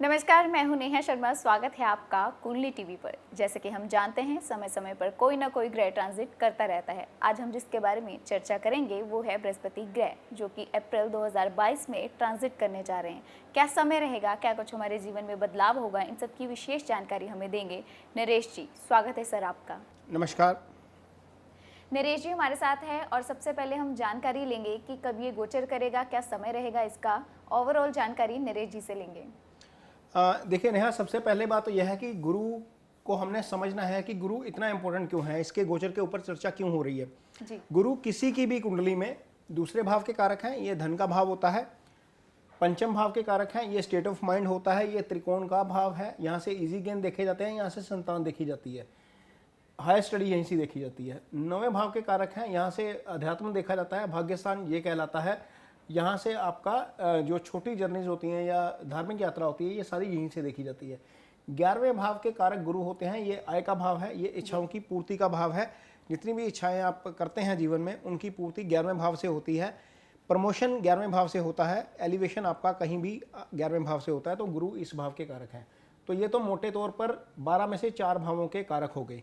नमस्कार, मैं हूं नेहा शर्मा। स्वागत है आपका कुंडली टीवी पर। जैसे कि हम जानते हैं, समय समय पर कोई ना कोई ग्रह ट्रांजिट करता रहता है। आज हम जिसके बारे में चर्चा करेंगे वो है बृहस्पति ग्रह, जो कि अप्रैल 2022 में ट्रांजिट करने जा रहे हैं। क्या समय रहेगा, क्या कुछ हमारे जीवन में बदलाव होगा, इन सब की विशेष जानकारी हमें देंगे नरेश जी। स्वागत है सर आपका। नमस्कार। नरेश जी हमारे साथ है और सबसे पहले हम जानकारी लेंगे कि कब ये गोचर करेगा, क्या समय रहेगा, इसका ओवरऑल जानकारी नरेश जी से लेंगे। देखिए नेहा, सबसे पहले बात तो यह है कि गुरु को हमने समझना है कि गुरु इतना इंपॉर्टेंट क्यों है, इसके गोचर के ऊपर चर्चा क्यों हो रही है। जी। गुरु किसी की भी कुंडली में दूसरे भाव के कारक हैं। ये धन का भाव होता है, पंचम भाव के कारक हैं, ये स्टेट ऑफ माइंड होता है, ये त्रिकोण का भाव है। यहाँ से इजी गेन देखे जाते हैं, यहाँ से संतान देखी जाती है, हायर स्टडी यहीं से देखी जाती है। नौवें भाव के कारक हैं, यहाँ से अध्यात्म देखा जाता है, भाग्यस्थान ये कहलाता है। यहाँ से आपका जो छोटी जर्नीज होती हैं या धार्मिक यात्रा होती है, ये सारी यहीं से देखी जाती है। 11वें भाव के कारक गुरु होते हैं, ये आय का भाव है, ये इच्छाओं की पूर्ति का भाव है। जितनी भी इच्छाएं आप करते हैं जीवन में, उनकी पूर्ति 11वें भाव से होती है। प्रमोशन 11वें भाव से होता है, एलिवेशन आपका कहीं भी 11वें भाव से होता है। तो गुरु इस भाव के कारक हैं। तो ये तो मोटे तौर पर 12 में से 4 भावों के कारक हो गए।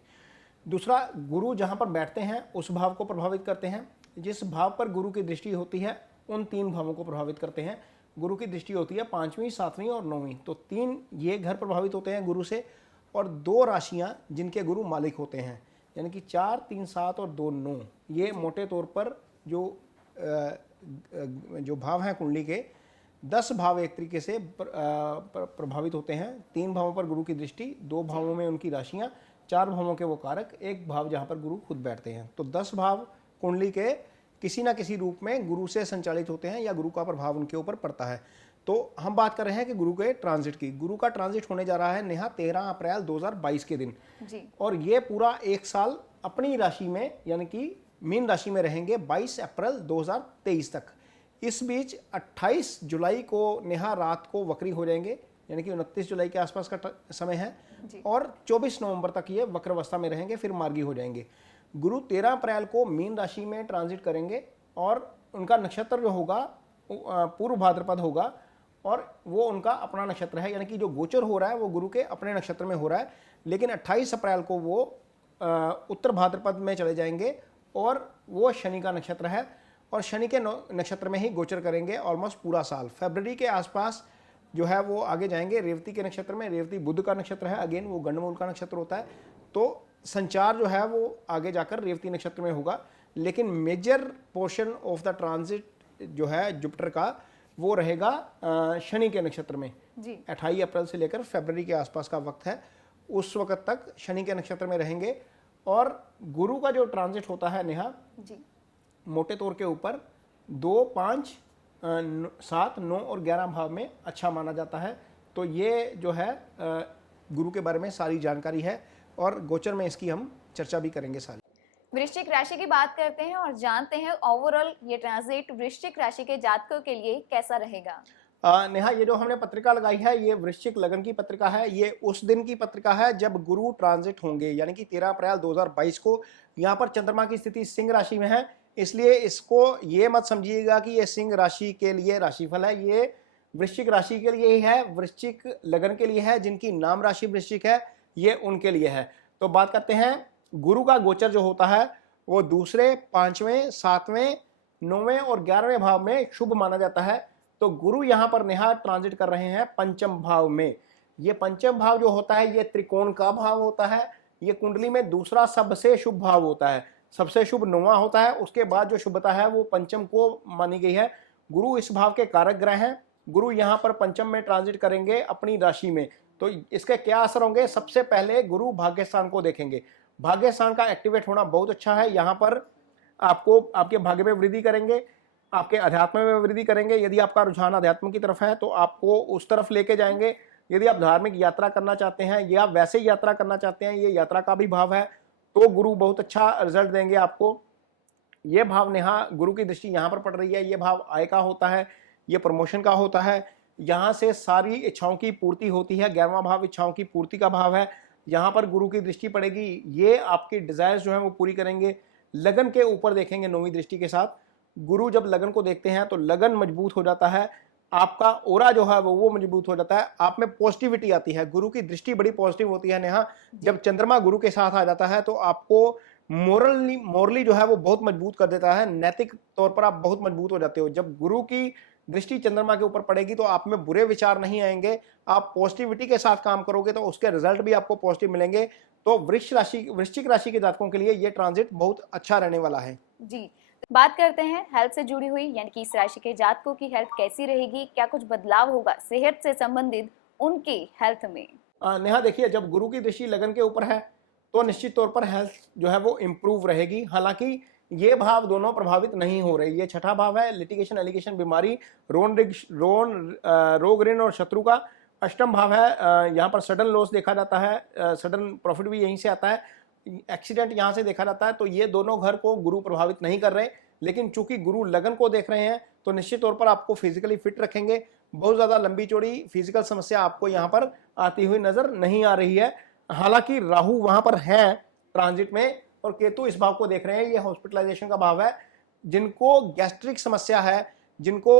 दूसरा, गुरु जहाँ पर बैठते हैं उस भाव को प्रभावित करते हैं। जिस भाव पर गुरु की दृष्टि होती है उन 3 भावों को प्रभावित करते हैं। गुरु की दृष्टि होती है 5वीं, 7वीं और 9वीं, तो 3 ये घर प्रभावित होते हैं गुरु से। और 2 राशियां जिनके गुरु मालिक होते हैं, यानी कि 4, 3, 7 और 2, 9, ये मोटे तौर पर जो भाव हैं कुंडली के, 10 भाव एक तरीके से प्रभावित होते हैं। 3 भावों पर गुरु की दृष्टि, 2 भावों में उनकी राशियां, 4 भावों के वो कारक, 1 भाव जहाँ पर गुरु खुद बैठते हैं। तो 10 भाव कुंडली के किसी ना किसी रूप में गुरु से संचालित होते हैं या गुरु का प्रभाव उनके ऊपर पड़ता है। तो हम बात कर रहे हैं कि गुरु के ट्रांजिट की। गुरु का ट्रांजिट होने जा रहा है नेहा 13 अप्रैल 2022 के दिन जी। और ये पूरा 1 साल अपनी राशि में यानी कि मीन राशि में रहेंगे 22 अप्रैल 2023 तक। इस बीच 28 जुलाई को नेहा रात को वक्री हो जाएंगे, यानी कि 29 जुलाई के आसपास का समय है जी। और 24 नवंबर तक ये वक्र अवस्था में रहेंगे, फिर मार्गी हो जाएंगे। गुरु 13 अप्रैल को मीन राशि में ट्रांजिट करेंगे और उनका नक्षत्र जो होगा पूर्व भाद्रपद होगा और वो उनका अपना नक्षत्र है, यानी कि जो गोचर हो रहा है वो गुरु के अपने नक्षत्र में हो रहा है। लेकिन 28 अप्रैल को वो उत्तर भाद्रपद में चले जाएंगे और वो शनि का नक्षत्र है और शनि के नक्षत्र में ही गोचर करेंगे ऑलमोस्ट पूरा साल। फरवरी के आसपास जो है वो आगे जाएंगे रेवती के नक्षत्र में। रेवती बुध का नक्षत्र है, अगेन वो गंडमूल का नक्षत्र होता है। तो संचार जो है वो आगे जाकर रेवती नक्षत्र में होगा, लेकिन major portion of the transit जो है जुपिटर का वो रहेगा शनि के नक्षत्र में जी। 28 अप्रैल से लेकर फरवरी के आसपास का वक्त है, उस वक्त तक शनि के नक्षत्र में रहेंगे। और गुरु का जो ट्रांजिट होता है नेहा जी। मोटे तौर के ऊपर 2, 5, 7, 9 और 11 भाव में अच्छा माना जाता है। तो ये जो है गुरु के बारे में सारी जानकारी है और गोचर में इसकी हम चर्चा भी करेंगे सारी। वृश्चिक राशि की बात करते हैं और जानते हैं ओवरऑल ये ट्रांजिट वृश्चिक राशि के जातकों के लिए कैसा रहेगा। नेहा, ये जो हमने पत्रिका लगाई है ये वृश्चिक लगन की पत्रिका है। ये उस दिन की पत्रिका है जब गुरु ट्रांजिट होंगे, यानी कि 13 अप्रैल 2022 को। यहाँ पर चंद्रमा की स्थिति सिंह राशि में है, इसलिए इसको ये मत समझिएगा कि ये सिंह राशि के लिए राशिफल है। ये वृश्चिक राशि के लिए ही है, वृश्चिक लगन के लिए है। जिनकी नाम राशि वृश्चिक है ये उनके लिए है। तो बात करते हैं गुरु का गोचर जो होता है वो दूसरे, 5वें, 7वें, 9वें और 11वें भाव में शुभ माना जाता है। तो गुरु यहाँ पर नेहा ट्रांजिट कर रहे हैं पंचम भाव में। ये पंचम भाव जो होता है ये त्रिकोण का भाव होता है। ये कुंडली में दूसरा सबसे शुभ भाव होता है, सबसे शुभ 9वां होता है। उसके बाद जो शुभता है वो पंचम को मानी गई है। गुरु इस भाव के कारक ग्रह हैं। गुरु यहाँ पर पंचम में ट्रांजिट करेंगे अपनी राशि में। तो इसके क्या असर होंगे, सबसे पहले गुरु भाग्यस्थान को देखेंगे। भाग्यस्थान का एक्टिवेट होना बहुत अच्छा है। यहाँ पर आपको आपके भाग्य में वृद्धि करेंगे, आपके अध्यात्म में वृद्धि करेंगे। यदि आपका रुझान अध्यात्म की तरफ है तो आपको उस तरफ लेके जाएंगे। यदि आप धार्मिक यात्रा करना चाहते हैं या वैसे यात्रा करना चाहते हैं, ये यात्रा का भी भाव है, तो गुरु बहुत अच्छा रिजल्ट देंगे आपको। ये भाव नेहा गुरु की दृष्टि यहाँ पर पड़ रही है, ये भाव आय का होता है, ये प्रमोशन का होता है। यहाँ से सारी इच्छाओं की पूर्ति होती है। 11वां भाव इच्छाओं की पूर्ति का भाव है। यहाँ पर गुरु की दृष्टि पड़ेगी, ये आपकी डिजायर्स जो है वो पूरी करेंगे। लगन के ऊपर देखेंगे 9वीं दृष्टि के साथ। गुरु जब लगन को देखते हैं तो लगन मजबूत हो जाता है। आपका ओरा जो है वो मजबूत हो जाता है, आप में पॉजिटिविटी आती है। गुरु की दृष्टि बड़ी पॉजिटिव होती है नेहा। जब चंद्रमा गुरु के साथ आ जाता है तो आपको मोरली जो है वो बहुत मजबूत कर देता है, नैतिक तौर पर आप बहुत मजबूत हो जाते हो। जब गुरु की दृष्टि चंद्रमा के ऊपर पड़ेगी तो आप में बुरे विचार नहीं आएंगे, आप पॉजिटिविटी के साथ काम करोगे तो उसके रिजल्ट भी आपको पॉजिटिव मिलेंगे। तो वृश्चिक राशि के जातकों के लिए ये ट्रांजिट बहुत अच्छा रहने वाला है। जी, बात करते हैं हेल्थ से जुड़ी हुई, यानी कि इस राशि के जातकों की हेल्थ कैसी रहेगी, क्या कुछ बदलाव होगा सेहत से संबंधित उनकी हेल्थ में। नेहा देखिए, जब गुरु की दृष्टि लगन के ऊपर है तो निश्चित तौर पर हेल्थ जो है वो इम्प्रूव रहेगी। हालांकि ये भाव दोनों प्रभावित नहीं हो रहे। ये छठा भाव है लिटिगेशन, एलिगेशन, बीमारी, रोग ऋण और शत्रु का। अष्टम भाव है, यहाँ पर सडन लॉस देखा जाता है, सडन प्रॉफिट भी यहीं से आता है, एक्सीडेंट यहाँ से देखा जाता है। तो ये दोनों घर को गुरु प्रभावित नहीं कर रहे, लेकिन चूंकि गुरु लगन को देख रहे हैं तो निश्चित तौर पर आपको फिजिकली फिट रखेंगे। बहुत ज्यादा लंबी चौड़ी फिजिकल समस्या आपको यहाँ पर आती हुई नजर नहीं आ रही है। हालांकि राहु वहां पर है ट्रांजिट में और केतु इस भाव को देख रहे हैं, ये हॉस्पिटलाइजेशन का भाव है। जिनको गैस्ट्रिक समस्या है, जिनको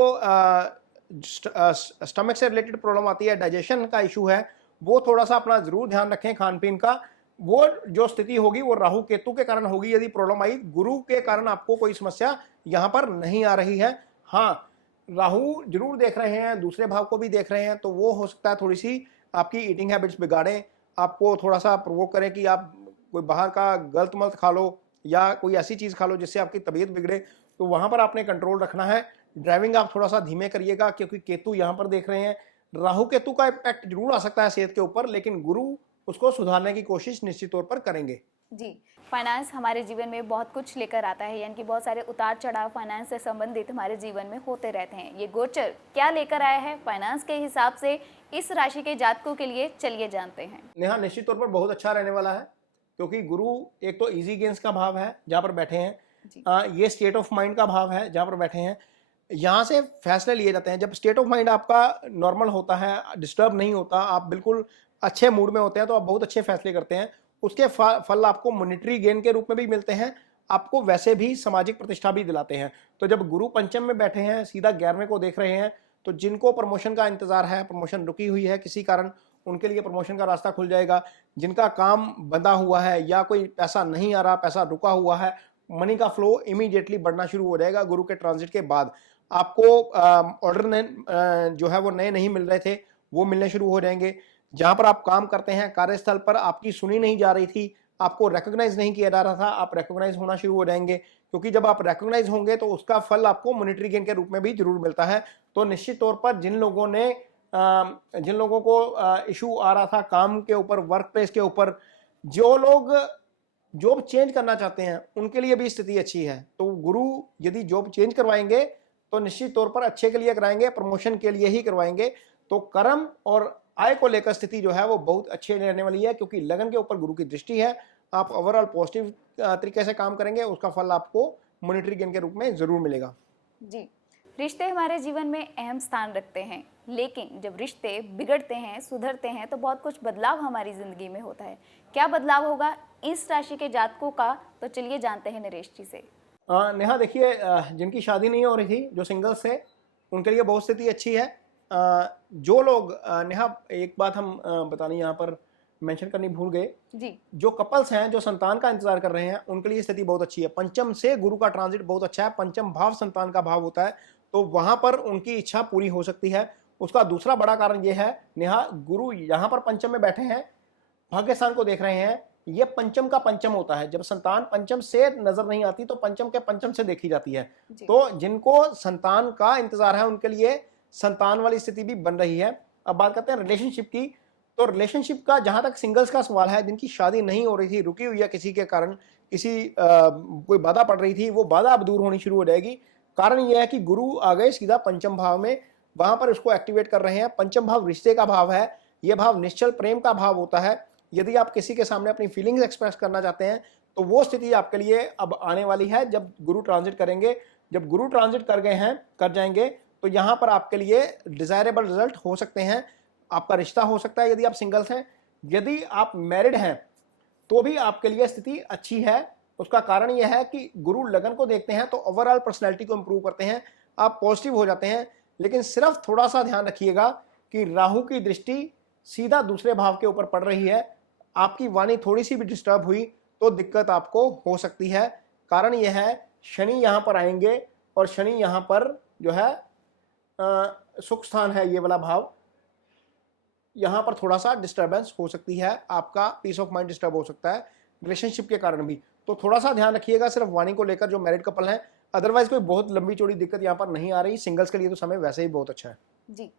स्टमक से रिलेटेड प्रॉब्लम आती है, डाइजेशन का इशू है, वो थोड़ा सा अपना जरूर ध्यान रखें खान पीन का। वो जो स्थिति होगी वो राहु केतु के कारण होगी। यदि प्रॉब्लम आई, गुरु के कारण आपको कोई समस्या यहाँ पर नहीं आ रही है। हाँ, राहु जरूर देख रहे हैं, दूसरे भाव को भी देख रहे हैं, तो वो हो सकता है थोड़ी सी आपकी ईटिंग हैबिट्स बिगाड़ें, आपको थोड़ा सा प्रोवोक करें कि आप कोई बाहर का गलत मलत खा लो या कोई ऐसी चीज खा लो जिससे आपकी तबीयत बिगड़े। तो वहां पर आपने कंट्रोल रखना है। ड्राइविंग आप थोड़ा सा धीमे करिएगा, क्योंकि केतु यहाँ पर देख रहे हैं। राहु केतु का इम्पैक्ट जरूर आ सकता है सेहत के ऊपर, लेकिन गुरु उसको सुधारने की कोशिश निश्चित तौर पर करेंगे। जी, फाइनेंस हमारे जीवन में बहुत कुछ लेकर आता है, यानी कि बहुत सारे उतार चढ़ाव फाइनेंस से संबंधित हमारे जीवन में होते रहते हैं। ये गोचर क्या लेकर आया है फाइनेंस के हिसाब से इस राशि के जातकों के लिए, चलिए जानते हैं। नेहा, निश्चित तौर पर बहुत अच्छा रहने वाला है, क्योंकि गुरु एक तो इजी गेंस का भाव है जहाँ पर बैठे हैं, ये स्टेट ऑफ माइंड का भाव है जहाँ पर बैठे हैं। यहाँ से फैसले लिए जाते हैं। जब स्टेट ऑफ माइंड आपका नॉर्मल होता है, डिस्टर्ब नहीं होता, आप बिल्कुल अच्छे मूड में होते हैं, तो आप बहुत अच्छे फैसले करते हैं। उसके फल आपको मॉनेटरी गेन के रूप में भी मिलते हैं, आपको वैसे भी सामाजिक प्रतिष्ठा भी दिलाते हैं। तो जब गुरु पंचम में बैठे हैं, सीधा 11वें को देख रहे हैं, तो जिनको प्रमोशन का इंतजार है, प्रमोशन रुकी हुई है किसी कारण, उनके लिए प्रमोशन का रास्ता खुल जाएगा। जिनका काम बंधा हुआ है या कोई पैसा नहीं आ रहा, पैसा रुका हुआ है, मनी का फ्लो इमीडिएटली बढ़ना शुरू हो जाएगा गुरु के ट्रांजिट के बाद। आपको ऑर्डर जो है वो नए नहीं मिल रहे थे, वो मिलने शुरू हो जाएंगे। जहां पर आप काम करते हैं, कार्यस्थल पर आपकी सुनी नहीं जा रही थी, आपको रिकॉग्नाइज नहीं किया जा रहा था, आप रिकॉग्नाइज होना शुरू हो जाएंगे। क्योंकि जब आप रिकॉग्नाइज होंगे तो उसका फल आपको मॉनेटरी गेन के रूप में भी जरूर मिलता है। तो निश्चित तौर पर जिन लोगों को इशू आ रहा था काम के ऊपर, वर्क प्लेस के ऊपर, जो लोग जॉब चेंज करना चाहते हैं, उनके लिए भी स्थिति अच्छी है। तो गुरु यदि जॉब चेंज करवाएंगे तो निश्चित तौर पर अच्छे के लिए कराएंगे, प्रमोशन के लिए ही करवाएंगे। तो कर्म और आय को लेकर स्थिति जो है वो बहुत अच्छी रहने वाली है, क्योंकि लगन के ऊपर गुरु की दृष्टि है। आप ओवरऑल पॉजिटिव तरीके से काम करेंगे, उसका फल आपको मॉनेटरी गेन के रूप में जरूर मिलेगा। जी, रिश्ते हमारे जीवन में अहम स्थान रखते हैं, लेकिन जब रिश्ते बिगड़ते हैं, सुधरते हैं, तो बहुत कुछ बदलाव हमारी जिंदगी में होता है। क्या बदलाव होगा इस राशि के जातकों का, तो चलिए जानते हैं नरेश जी से। नेहा देखिए, जिनकी शादी नहीं हो रही थी, जो सिंगल्स थे, उनके लिए बहुत स्थिति अच्छी है। जो लोग नेहा, एक बात हम बतानी यहाँ पर मेंशन करनी भूल गए जी, जो कपल्स हैं, जो संतान का इंतजार कर रहे हैं, उनके लिए स्थिति बहुत अच्छी है। पंचम से गुरु का ट्रांजिट बहुत अच्छा है। पंचम भाव संतान का भाव होता है, तो वहां पर उनकी इच्छा पूरी हो सकती है। उसका दूसरा बड़ा कारण यह है नेहा, गुरु यहाँ पर पंचम में बैठे हैं, भाग्य स्थान को देख रहे हैं। ये पंचम का पंचम होता है। जब संतान पंचम से नजर नहीं आती तो पंचम के पंचम से देखी जाती है। तो जिनको संतान का इंतजार है, उनके लिए संतान वाली स्थिति भी बन रही है। अब बात करते हैं रिलेशनशिप की। तो रिलेशनशिप का जहां तक सिंगल्स का सवाल है, जिनकी शादी नहीं हो रही थी, रुकी हुई है किसी के कारण, कोई बाधा पड़ रही थी, वो बाधा अब दूर होनी शुरू हो जाएगी। कारण यह है कि गुरु आ गए सीधा पंचम भाव में, वहां पर उसको एक्टिवेट कर रहे हैं। पंचम भाव रिश्ते का भाव है, यह भाव निश्चल प्रेम का भाव होता है। यदि आप किसी के सामने अपनी फीलिंग्स एक्सप्रेस करना चाहते हैं, तो वो स्थिति आपके लिए अब आने वाली है जब गुरु ट्रांजिट करेंगे। जब गुरु ट्रांजिट कर जाएंगे तो यहाँ पर आपके लिए डिजायरेबल रिजल्ट हो सकते हैं। आपका रिश्ता हो सकता है यदि आप सिंगल्स हैं। यदि आप मैरिड हैं तो भी आपके लिए स्थिति अच्छी है। उसका कारण यह है कि गुरु लगन को देखते हैं तो ओवरऑल पर्सनैलिटी को इंप्रूव करते हैं, आप पॉजिटिव हो जाते हैं। लेकिन सिर्फ थोड़ा सा ध्यान रखिएगा कि राहु की दृष्टि सीधा दूसरे भाव के ऊपर पड़ रही है। आपकी वाणी थोड़ी सी भी डिस्टर्ब हुई तो दिक्कत आपको हो सकती है। कारण यह है शनि यहाँ पर आएंगे और शनि यहाँ पर जो है सुख स्थान है, ये वाला भाव, यहाँ पर थोड़ा सा डिस्टर्बेंस हो सकती है, आपका पीस ऑफ माइंड डिस्टर्ब हो सकता है रिलेशनशिप के कारण भी। तो थोड़ा सा ध्यान रखिएगा सिर्फ वाणी को लेकर जो मैरिड कपल हैं। अदरवाइज कोई बहुत लंबी चौड़ी दिक्कत यहाँ पर नहीं आ रही। सिंगल्स के लिए तो समय वैसे ही बहुत अच्छा है जी।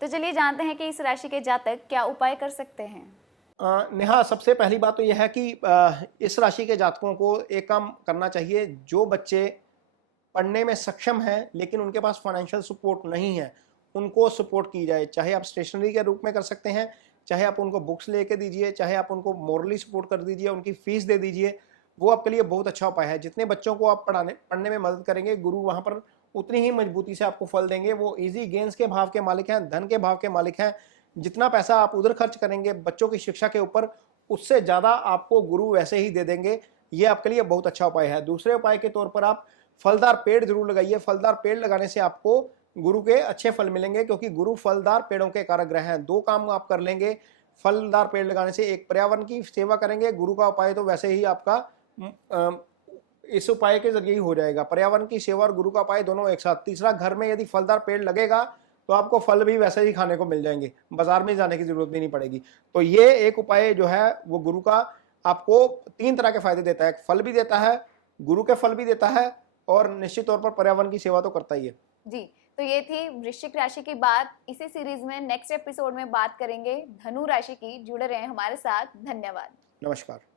तो चलिए जानते हैं कि इस राशि के जातक क्या उपाय कर सकते हैं। नेहा, सबसे पहली बात तो यह है कि इस राशि के जातकों को एक काम करना चाहिए। जो बच्चे पढ़ने में सक्षम हैं लेकिन उनके पास फाइनेंशियल सपोर्ट नहीं है, उनको सपोर्ट की जाए। चाहे आप स्टेशनरी के रूप में कर सकते हैं, चाहे आप उनको बुक्स लेके दीजिए, चाहे आप उनको मॉरली सपोर्ट कर दीजिए, उनकी फीस दे दीजिए, वो आपके लिए बहुत अच्छा उपाय है। जितने बच्चों को आप पढ़ने में मदद करेंगे, गुरु वहाँ पर उतनी ही मजबूती से आपको फल देंगे। वो इजी गेन्स के भाव के मालिक हैं, धन के भाव के मालिक हैं। जितना पैसा आप उधर खर्च करेंगे बच्चों की शिक्षा के ऊपर, उससे ज़्यादा आपको गुरु वैसे ही दे देंगे। ये आपके लिए बहुत अच्छा उपाय है। दूसरे उपाय के तौर पर आप फलदार पेड़ जरूर लगाइए। फलदार पेड़ लगाने से आपको गुरु के अच्छे फल मिलेंगे, क्योंकि गुरु फलदार पेड़ों के कारक ग्रह हैं। दो काम आप कर लेंगे फलदार पेड़ लगाने से। एक, पर्यावरण की सेवा करेंगे। गुरु का उपाय तो वैसे ही आपका इस उपाय के जरिए ही हो जाएगा। पर्यावरण की सेवा और गुरु का उपाय दोनों एक साथ। तीसरा, घर में यदि फलदार पेड़ लगेगा तो आपको फल भी वैसे ही खाने को मिल जाएंगे, बाजार में जाने की जरूरत भी नहीं पड़ेगी। तो ये एक उपाय जो है वो गुरु का आपको 3 तरह के फायदे देता है। फल भी देता है, गुरु के फल भी देता है, और निश्चित तौर पर पर्यावरण की सेवा तो करता ही है। जी, तो ये थी वृश्चिक राशि की बात। इसी सीरीज में नेक्स्ट एपिसोड में बात करेंगे धनु राशि की। जुड़े रहें हमारे साथ। धन्यवाद। नमस्कार।